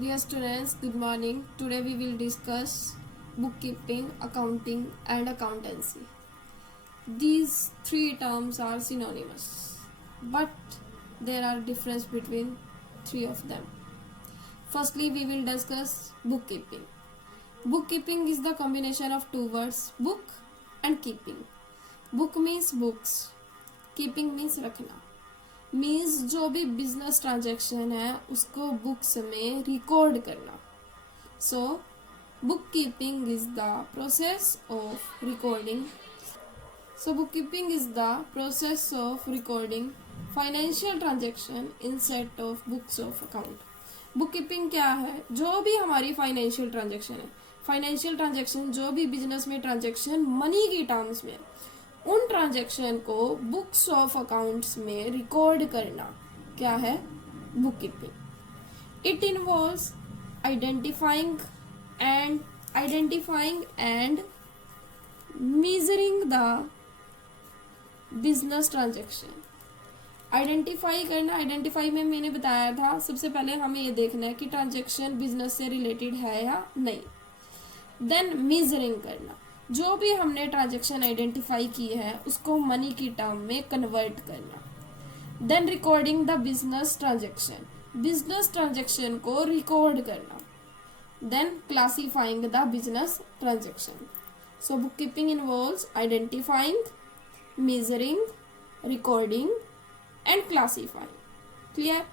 Dear students, good morning. Today we will discuss bookkeeping, accounting and accountancy. These three terms are synonymous, but there are difference between three of them. Firstly, we will discuss bookkeeping. Bookkeeping is the combination of two words, book and keeping. Book means books, keeping means रखना. Means जो भी business transaction है उसको books में record करना. सो book keeping is the process of recording. Book keeping is the process of recording financial transaction in set of books of account. Book keeping क्या है? जो भी हमारी फाइनेंशियल ट्रांजैक्शन है, फाइनेंशियल ट्रांजैक्शन जो भी बिजनेस में ट्रांजैक्शन मनी की टर्म्स में, उन ट्रांजैक्शन को बुक्स ऑफ अकाउंट्स में रिकॉर्ड करना क्या है? Book keeping. It involves identifying and measuring the business transaction. Identify करना. आइडेंटिफाई में मैंने बताया था सबसे पहले हमें ये देखना है कि ट्रांजैक्शन बिजनेस से रिलेटेड है या नहीं. देन मेजरिंग करना. जो भी हमने ट्रांजैक्शन आइडेंटिफाई की है उसको मनी की टर्म में कन्वर्ट करना. Then recording the business transaction. Business transaction को रिकॉर्ड करना. Then classifying the business transaction. So book keeping involves identifying, measuring, recording and classifying. Clear?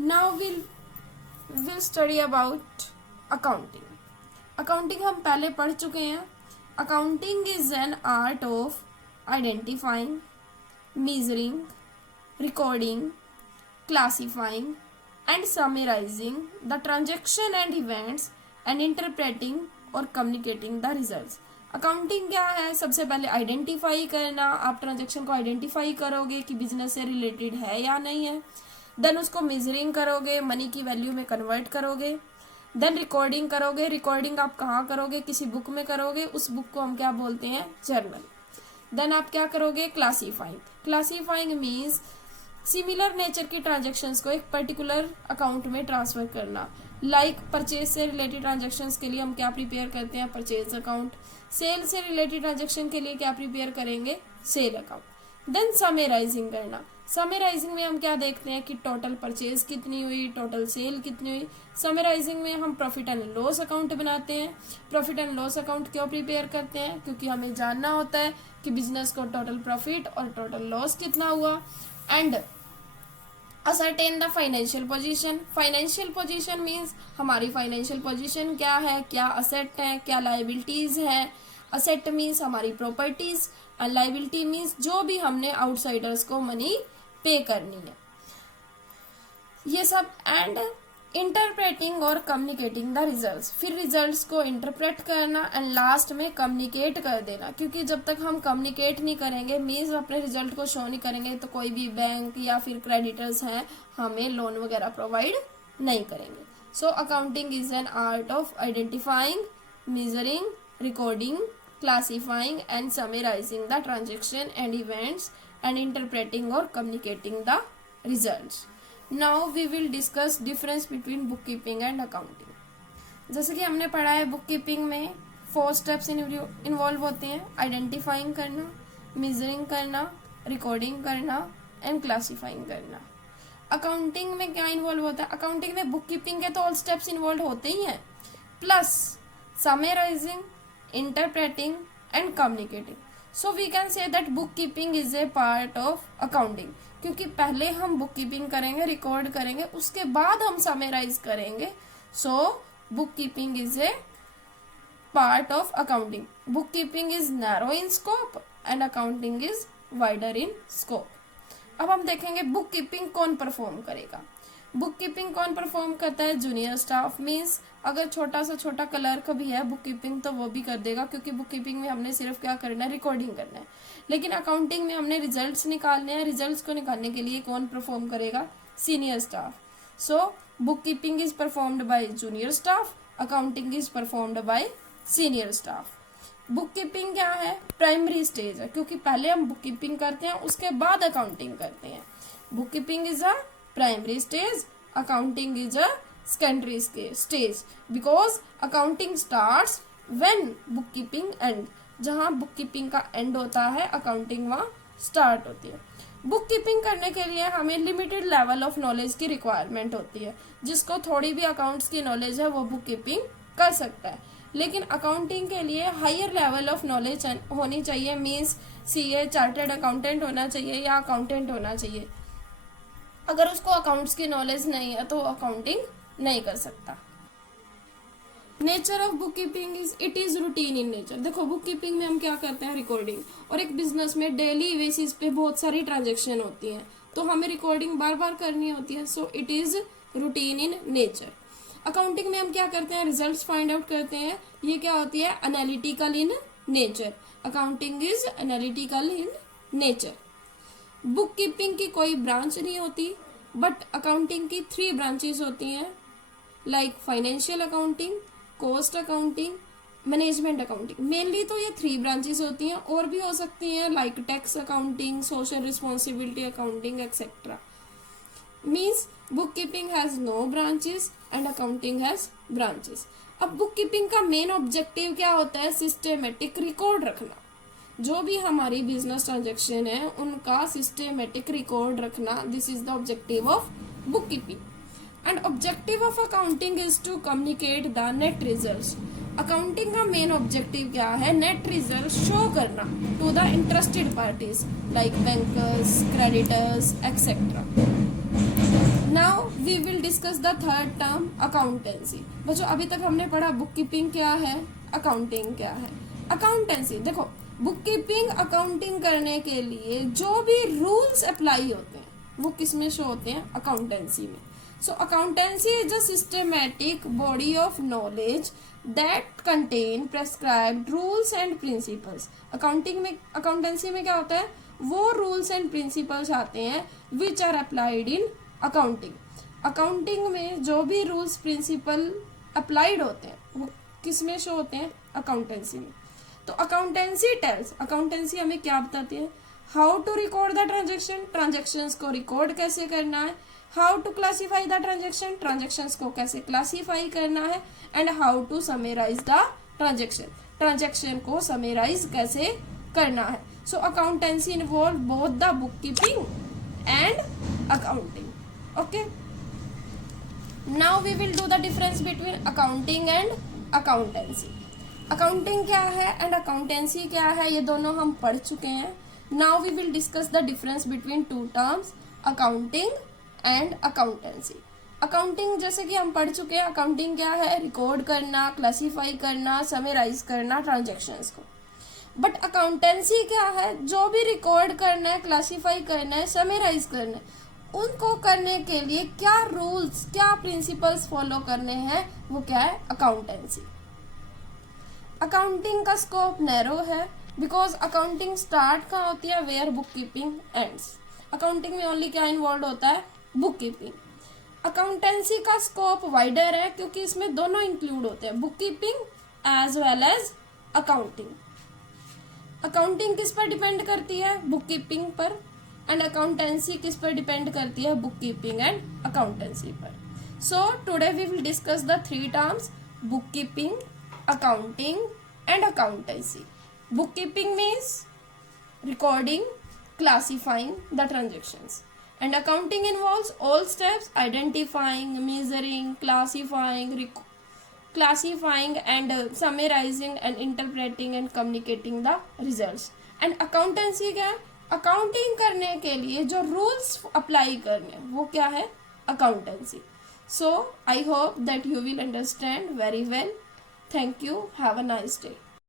Now will study about accounting. Accounting हम पहले पढ़ चुके हैं. Accounting is an art of identifying, measuring, recording, classifying, and summarizing the transaction and events and interpreting or communicating the results. Accounting क्या है? सबसे पहले identify करना. आप ट्रांजेक्शन को आइडेंटिफाई करोगे कि बिजनेस से रिलेटेड है या नहीं है. देन उसको मेजरिंग करोगे, मनी की वैल्यू में कन्वर्ट करोगे. देन रिकॉर्डिंग करोगे. रिकॉर्डिंग आप कहाँ करोगे? किसी बुक में करोगे. उस बुक को हम क्या बोलते हैं? जर्नल. देन आप क्या करोगे? Classifying. Classifying means similar nature की ट्रांजेक्शन्स को एक पर्टिकुलर अकाउंट में ट्रांसफर करना. लाइक परचेज से रिलेटेड ट्रांजेक्शन्स के लिए हम क्या प्रिपेयर करते हैं? Purchase account. सेल से रिलेटेड ट्रांजेक्शन के लिए क्या प्रिपेयर करेंगे? Sale account. देन समराइजिंग करना. समराइजिंग में हम क्या देखते हैं कि टोटल परचेज कितनी हुई, टोटल सेल कितनी हुई. समराइजिंग में हम प्रॉफिट एंड लॉस अकाउंट बनाते हैं. प्रॉफिट एंड लॉस अकाउंट क्यों प्रिपेयर करते हैं? क्योंकि हमें जानना होता है कि बिजनेस को टोटल प्रॉफिट और टोटल लॉस कितना हुआ. And ascertain the financial position. Financial position means हमारी फाइनेंशियल पोजीशन क्या है, क्या असेट है, क्या लाइबिलिटीज है. असेट मीन्स हमारी प्रॉपर्टीज एंड लाइबिलिटी मीन्स जो भी हमने आउटसाइडर्स को मनी पे करनी है, ये सब. एंड इंटरप्रेटिंग और कम्युनिकेटिंग द रिजल्ट्स. फिर रिजल्ट्स को इंटरप्रेट करना एंड लास्ट में कम्युनिकेट कर देना. क्योंकि जब तक हम कम्युनिकेट नहीं करेंगे, मीन्स अपने रिजल्ट को शो नहीं करेंगे, तो कोई भी बैंक या फिर क्रेडिटर्स हैं हमें लोन वगैरह प्रोवाइड नहीं करेंगे. So accounting is an art of identifying, measuring, recording, classifying and summarizing the transaction and events and interpreting or communicating the results. Now we will discuss difference between bookkeeping and accounting. जैसे कि हमने पढ़ा है bookkeeping में 4 steps involve होते हैं. Identifying करना, measuring करना, रिकॉर्डिंग करना एंड क्लासीफाइंग करना. अकाउंटिंग में क्या इन्वॉल्व होता है? अकाउंटिंग में बुककीपिंग के तो ऑल स्टेप्स इन्वॉल्व होते ही हैं, plus summarising, interpreting and communicating. So we can say that bookkeeping is a part of accounting. क्योंकि पहले हम bookkeeping करेंगे, रिकॉर्ड करेंगे, उसके बाद हम समराइज करेंगे. So bookkeeping is a part of accounting. Bookkeeping is narrow in scope and accounting is wider in scope. अब हम देखेंगे bookkeeping कौन परफॉर्म करेगा. बुक कीपिंग कौन परफॉर्म करता है? Junior staff. मीन्स अगर छोटा से छोटा क्लर्क भी है बुक कीपिंग तो वो भी कर देगा, क्योंकि बुक कीपिंग में हमने सिर्फ क्या करना है? रिकॉर्डिंग करना है. लेकिन अकाउंटिंग में हमने रिजल्ट्स निकालने हैं. रिजल्ट्स को निकालने के लिए कौन परफॉर्म करेगा? Senior staff. So book keeping is performed by junior staff, accounting is performed by senior staff. Book keeping क्या है? प्राइमरी स्टेज है, क्योंकि पहले हम बुक कीपिंग करते हैं उसके बाद अकाउंटिंग करते हैं. Book keeping is a primary stage, accounting is a secondary stage, because accounting starts when book keeping and. जहाँ बुक कीपिंग का एंड होता है, अकाउंटिंग वहाँ स्टार्ट होती है। बुक कीपिंग करने के लिए हमें लिमिटेड लेवल ऑफ नॉलेज की रिक्वायरमेंट होती है। जिसको थोड़ी भी अकाउंट्स की नॉलेज है वो बुक कीपिंग कर सकता है, लेकिन अकाउंटिंग के लिए हायर लेवल ऑफ नॉलेज होनी चाहिए। मीन्स सीए, चार्टर्ड अकाउंटेंट होना चाहिए या अकाउंटेंट होना चाहिए। अगर उसको अकाउंट्स की नॉलेज नहीं है तो अकाउंटिंग नहीं कर सकता। Nature of book keeping it is routine in nature. देखो, बुक कीपिंग में हम क्या करते हैं, रिकॉर्डिंग। और एक बिजनेस में डेली बेसिस पे बहुत सारी ट्रांजेक्शन होती हैं, तो हमें रिकॉर्डिंग बार बार करनी होती है। So it is routine in nature. Accounting में हम क्या करते हैं, रिजल्ट्स फाइंड आउट करते हैं। ये क्या होती है, analytical in nature. Accounting is analytical in nature. Book keeping की कोई ब्रांच नहीं होती, बट अकाउंटिंग की 3 ब्रांचेस होती हैं, like financial accounting, cost accounting, management accounting. Mainly तो ये 3 ब्रांचेस होती हैं, और भी हो सकती हैं like tax accounting, social responsibility accounting etcetera. Means book keeping has no branches and accounting has branches. अब बुक कीपिंग का मेन ऑब्जेक्टिव क्या होता है, सिस्टेमेटिक रिकॉर्ड रखना। जो भी हमारी बिजनेस ट्रांजेक्शन है उनका सिस्टेमेटिक रिकॉर्ड रखना, this is the objective of book keeping. And objective of accounting is to communicate the net results. Accounting का मेन ऑब्जेक्टिव क्या है, नेट रिजल्ट शो करना to the interested parties like bankers, creditors etcetera. Now we will discuss the third term, accountancy. बच्चों, अभी तक हमने पढ़ा book keeping क्या है, अकाउंटिंग क्या है। अकाउंटेंसी, देखो, बुक कीपिंग अकाउंटिंग करने के लिए जो भी रूल्स अप्लाई होते हैं वो किस में शो होते हैं, अकाउंटेंसी में। So accountancy is a systematic body of knowledge that contain prescribed rules and principles. accountancy में क्या होता है, वो rules and principles आते हैं which are applied in accounting. accounting में जो भी rules principle applied होते हैं वो किस में शो होते हैं, accountancy में। तो accountancy हमें क्या बताती है, how to record the transactions को record कैसे करना है, how to classify the transactions को कैसे क्लासीफाई करना है, and how to summarise the transaction को समराइज कैसे करना है। So accountancy involve both the book keeping and accounting. Okay, now we will do the difference between accounting and accountancy. Accounting क्या है एंड अकाउंटेंसी क्या है, ये दोनों हम पढ़ चुके हैं। Now we will discuss the difference between 2 terms, accounting and accountancy. Accounting जैसे कि हम पढ़ चुके हैं, अकाउंटिंग क्या है, रिकॉर्ड करना, क्लासीफाई करना, समराइज करना ट्रांजैक्शंस को। बट अकाउंटेंसी क्या है, जो भी रिकॉर्ड करना है, क्लासीफाई करना है, समराइज करना है, उनको करने के लिए क्या रूल्स, क्या प्रिंसिपल्स फॉलो करने हैं, वो क्या है, अकाउंटेंसी। अकाउंटिंग का स्कोप नैरो है, बिकॉज अकाउंटिंग स्टार्ट कहाँ होती है, where book keeping ends. Accounting में ओनली क्या इन्वॉल्व होता है, बुक कीपिंग। अकाउंटेंसी का स्कोप वाइडर है क्योंकि इसमें दोनों इंक्लूड होते हैं, book keeping as well as accounting. Accounting किस पर डिपेंड करती है, बुक कीपिंग पर, एंड अकाउंटेंसी किस पर डिपेंड करती है, बुक कीपिंग एंड अकाउंटेंसी पर। So today we will discuss the 3 terms, book keeping, accounting and accountancy. Book keeping means recording, classifying the transactions, and accounting involves all steps, identifying, measuring, classifying and summarizing and interpreting and communicating the results. And accountancy क्या है, accounting करने के लिए जो rules apply करने वो क्या है, accountancy. So I hope that you will understand very well. Thank you. Have a nice day.